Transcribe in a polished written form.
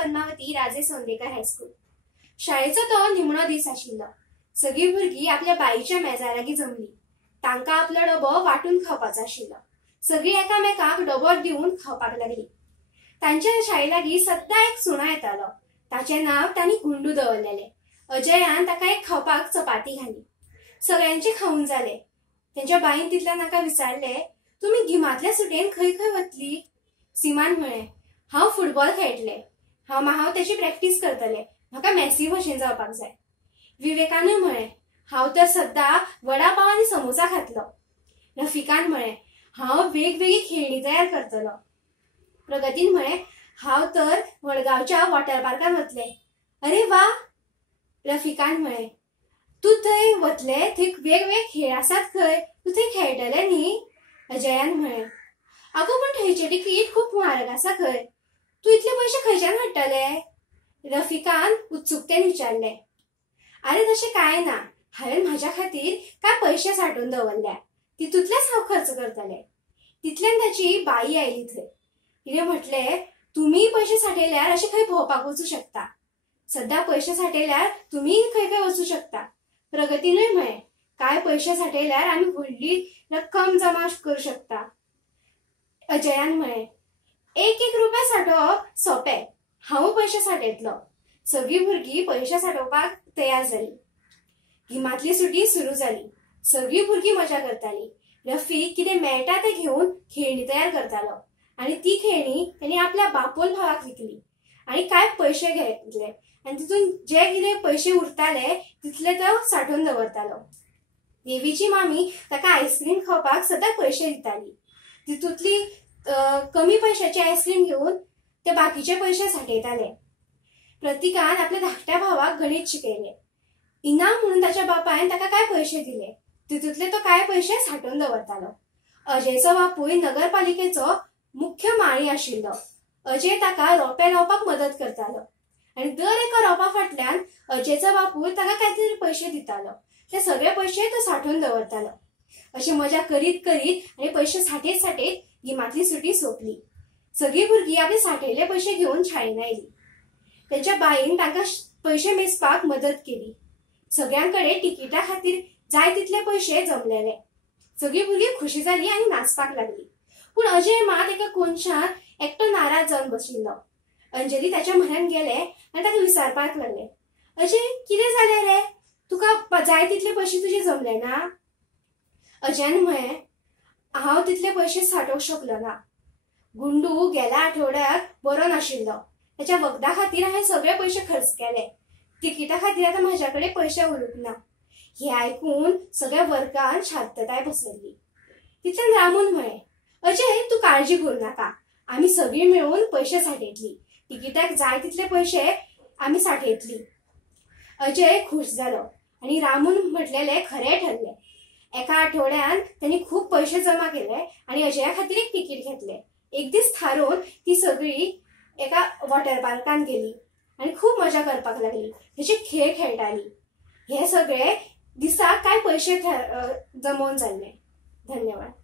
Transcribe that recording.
पद्मावती राजे सोंडेकर हायस्कूल। शाळेचो तो निमणो दीस आशिल्लो। सगळी भुरगीं आपल्या बाईच्या मेजा लागीं जमली। तांकां आपलो डबो वाटून खावपाचो आशिल्लो। सगळीं एकामेकांक डबो दिवन खावपाक लागली। तांच्या शाळे लागीं सद्दां एक सुणो येतालो। ताचें नांव तांणी गुंडू दवरलेलें। अजयान ताका एक खावपाक चपाती घाली। सगळ्यांचे खाऊन जाले। तांच्या बाईन तितल्यान ताका विचारले, तुम्ही गिमांतल्या सुटयेन खंय खंय वतली? सीमान म्हळें, हांव फुटबॉल खेळटलें। हांव त्याची प्रॅक्टीस करतलें। म्हाका मॅसी भशेन जावपाक जाय। विवेकानूय म्हळें, हांव तर सद्दां वडा पाव आनी समोसा खातलो। रफिकान म्हळें, हांव वेगवेगळी खेळणी तयार करतलो। प्रगतीन म्हळें, हांव तर वडगांवच्या वॉटर पार्कान वतलें। अरे वा! रफिकान म्हळें, तू थंय वतले, थंय वेगवेगळे खेळ आसात खंय, तू थंय खेळटले न्ही? अजयान म्हळें, आगो पण थंयचे तिकीट खूब म्हारग आसा खंय, तू इतले पयशे खंयच्यान हाडटले? रफिकान उत्सुकतेन विचारलें। अरे तशें कांय ना, हांवें म्हाज्या खातीर कांय पयशे सांठोवन दवरल्या, तितूंतलेच हांव खर्च करतलें। तितल्यान ताची बाई आयली थंय। तिणें म्हटलें, तुमी पयशे सांठयल्यार अशें खंय भोंवपाक वचूं शकता। सद्दां पयशे सांठयल्यार तुमी खंय खंय वचूं शकता। प्रगतीनूय म्हळें, कांय पयशे सांठयल्यार आमी व्हडली रक्कम जमा करूं शकता। अजयान म्हळें, एक रुपया सांठोवप सोंपें, हांव पयशे सांठयतलों। सगळीं भुरगीं पयशे सांठोवपाक तयार जालीं। गिमांतली सुटी सुरू जाली। सगळीं भुरगीं मजा करतालीं। रफीक कितें मेळटा तें घेवन खेळणी तयार करतालो आनी ती खेळणी तांणी आपल्या बापोल भावाक विकली आनी कांय पयशे घेतले आनी तितून जे कितें पयशे उरताले तितले तो सांठोवन दवरतालो। देवीची मामी ताका आयस्क्रीम खावपाक सदां पयशे दिताली। तितूंतली कमी पयशाची आयस्क्रीम घेवन ते बाकीचे पयशे सांठयताले। प्रतीकान आपल्या धाकट्या भावाक गणित शिकयलें। इनाम म्हणून ताच्या बापायन ताका कांय पयशे दिले, तितूंतले तो कांय पयशे सांठोवन दवरतालो। अजयचो बापूय नगरपालिकेचो मुख्य माळी आशिल्लो। अजय ताका रोंपे लावपाक मदत करतालो आनी दर एका रोंपा फाटल्यान अजयचो बापूय ताका कांय तरी पयशे दितालो। ते सगळे पयशे तो सांठोवन दवरतालो। अशी मजा करीत करीत आनी पयशे सांठयत सांठयत गिमांतली सुटी सोंपली। सगळीं भुरगीं आपले सांठयल्ले पयशे घेवन शाळेन आयलीं। तांच्या बाईन तांकां पयशे मेजपाक मदत केली। सगळ्यांकडे तिकीटा खातीर जाय तितले पयशे जमलेले। सगळीं भुरगीं खुशी जालीं आनी नाचपाक लागलीं। पूण अजय मात एका कोनशान एकटो नाराज जावन बशिल्लो। अंजली ताच्या म्हऱ्यान गेले आनी ताका विचारपाक लागले, अजय कितें जालें रे? तुका जाय तितले पयशे तुजे जमले ना? अजयान म्हळें, हांव तितले पयशे सांठोवंक शकलो ना। गुंडू गेल्या आठवड्याक बरो नाशिल्लो। ताच्या वखदा खातीर हांवें सगळे पयशे खर्च केले। तिकीटा खातीर आतां म्हाज्या कडेन पयशे उरूंक ना। हें आयकून सगळ्या वर्गान शांतताय पसरली। तितल्यान रामून म्हळें, अजय तूं काळजी करूं नाका, आमी सगळीं मेळून पयशे सांठयतलीं। तिकीटाक जाय तितले पयशे आमी सांठयतलीं। अजय खूश जालो आनी रामून म्हटलेलें खरें ठरलें। एका आठवड्यान तांणी खूब पयशे जमा केले आनी अजया खातीर एक तिकीट घेतलें। एक दीस थारोवन ती सगळीं एका वॉटर पार्कान गेलीं आनी खूब मजा करपाक लागलीं। तशे खेळ खेळटालीं। हे सगळे दिसाक कांय पयशे जमोवन जाल्ले। धन्यवाद।